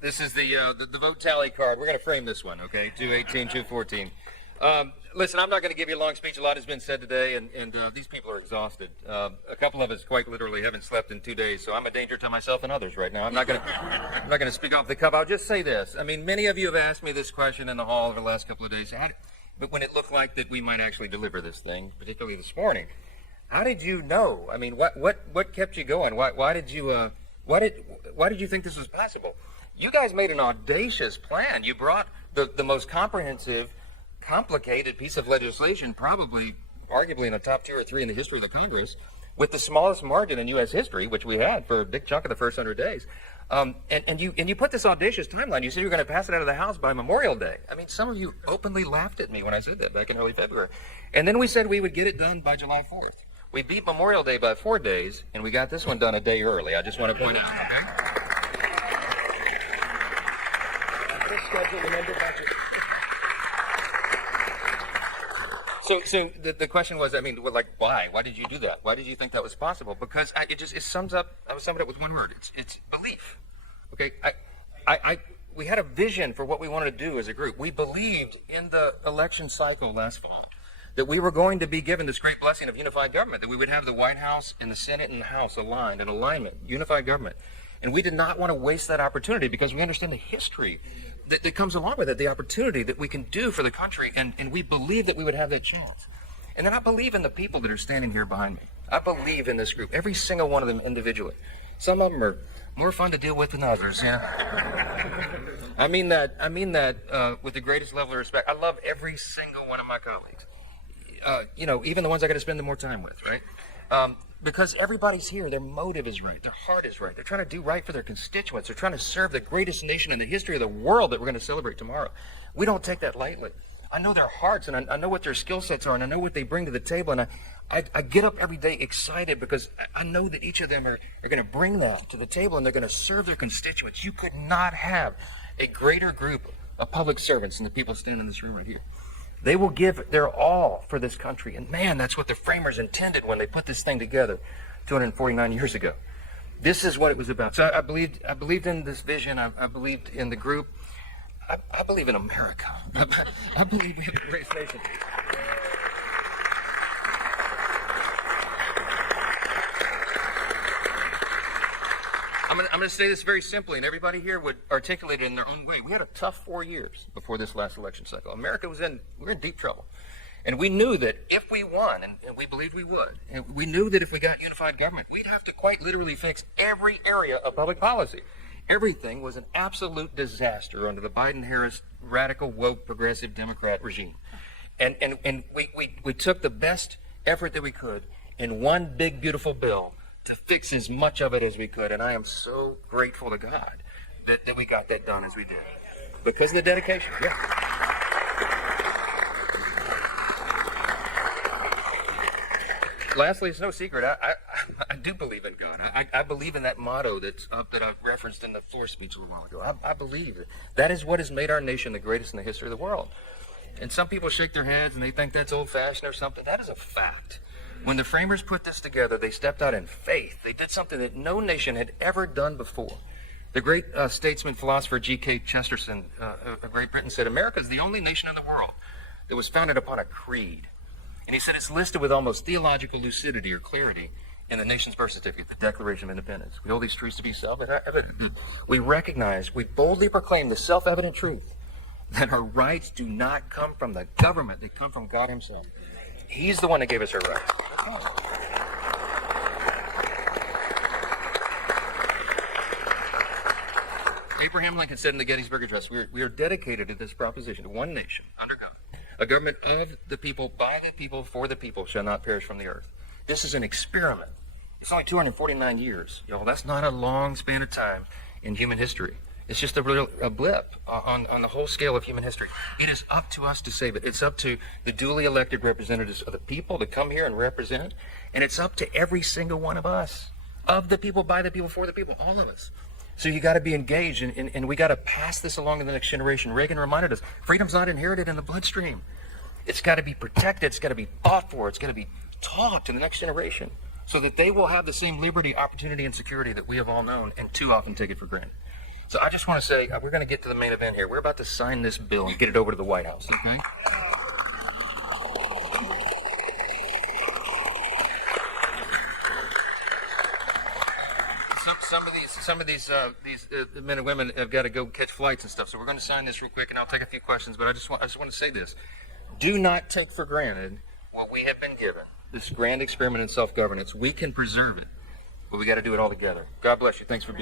This is the vote tally card. We're going to frame this one, okay? 218, 214. Listen, I'm not going to give you a long speech. A lot has been said today, and these people are exhausted. A couple of us quite literally haven't slept in 2 days, so I'm a danger to myself and others right now. I'm not going to speak off the cuff. I'll just say this. I mean, many of you have asked me this question in the hall over the last couple of days. But when it looked like that we might actually deliver this thing, particularly this morning, how did you know? I mean, what kept you going? Why did you think this was possible? You guys made an audacious plan. You brought the most comprehensive, complicated piece of legislation, probably, arguably in the top 2 or 3 in the history of the Congress, with the smallest margin in U.S. history, which we had for a big chunk of the first 100 days. And you put this audacious timeline. You said you were going to pass it out of the House by Memorial Day. I mean, some of you openly laughed at me when I said that back in early February. And then we said we would get it done by July 4th. We beat Memorial Day by 4 days, and we got this one done a day early. I just want to point out, okay? So the question was, I mean, well, like, why? Why did you do that? Why did you think that was possible? Because it sums up. I would sum it up with one word. It's belief. Okay. We had a vision for what we wanted to do as a group. We believed in the election cycle last fall that we were going to be given this great blessing of unified government, that we would have the White House and the Senate and the House aligned in alignment, unified government. And we did not want to waste that opportunity because we understand the history that comes along with it, the opportunity that we can do for the country, and we believe that we would have that chance. And then I believe in the people that are standing here behind me. I believe in this group, every single one of them individually. Some of them are more fun to deal with than others, you know. I mean that with the greatest level of respect. I love every single one of my colleagues. Even the ones I got to spend the more time with, right? Because everybody's here, their motive is right, their heart is right. They're trying to do right for their constituents. They're trying to serve the greatest nation in the history of the world that we're going to celebrate tomorrow. We don't take that lightly. I know their hearts, and I know what their skill sets are, and I know what they bring to the table, and I get up every day excited because I know that each of them are going to bring that to the table, and they're going to serve their constituents. You could not have a greater group of public servants than the people standing in this room right here. They will give their all for this country. And man, that's what the framers intended when they put this thing together 249 years ago. This is what it was about. So I believed in this vision. I believed in the group. I believe in America. I believe we have a great nation. I'm going to say this very simply, and everybody here would articulate it in their own way. We had a tough 4 years before this last election cycle. America we were in deep trouble. And we knew that if we won, and we believed we would, and we knew that if we got unified government, we'd have to quite literally fix every area of public policy. Everything was an absolute disaster under the Biden-Harris radical, woke, progressive Democrat regime. And we took the best effort that we could in one big, beautiful bill to fix as much of it as we could. And I am so grateful to God that we got that done as we did. Because of the dedication, yeah. Lastly, it's no secret, I do believe in God. I believe in that motto that's up that I referenced in the floor speech a little while ago. I believe it. That is what has made our nation the greatest in the history of the world. And some people shake their heads and they think that's old-fashioned or something. That is a fact. When the framers put this together, they stepped out in faith. They did something that no nation had ever done before. The great statesman, philosopher G.K. Chesterton of Great Britain said, America is the only nation in the world that was founded upon a creed. And he said it's listed with almost theological lucidity or clarity in the nation's birth certificate, the Declaration of Independence. We hold these truths to be self-evident. We recognize, we boldly proclaim the self-evident truth that our rights do not come from the government, they come from God himself. He's the one that gave us our rights. Abraham Lincoln said in the Gettysburg Address, we are dedicated to this proposition, to one nation, under God. A government of the people, by the people, for the people shall not perish from the earth. This is an experiment. It's only 249 years. Y'all, that's not a long span of time in human history. It's just a blip on the whole scale of human history. It is up to us to save it. It's up to the duly elected representatives of the people to come here and represent. And it's up to every single one of us. Of the people, by the people, for the people. All of us. So you got to be engaged, and we got to pass this along to the next generation. Reagan reminded us, freedom's not inherited in the bloodstream. It's got to be protected. It's got to be fought for. It's got to be taught to the next generation so that they will have the same liberty, opportunity, and security that we have all known and too often take it for granted. So I just want to say, we're going to get to the main event here. We're about to sign this bill and get it over to the White House, okay? Some of these men and women have got to go catch flights and stuff. So we're going to sign this real quick, and I'll take a few questions. But I just want to say this: do not take for granted what we have been given. This grand experiment in self-governance, we can preserve it, but we got to do it all together. God bless you. Thanks for being.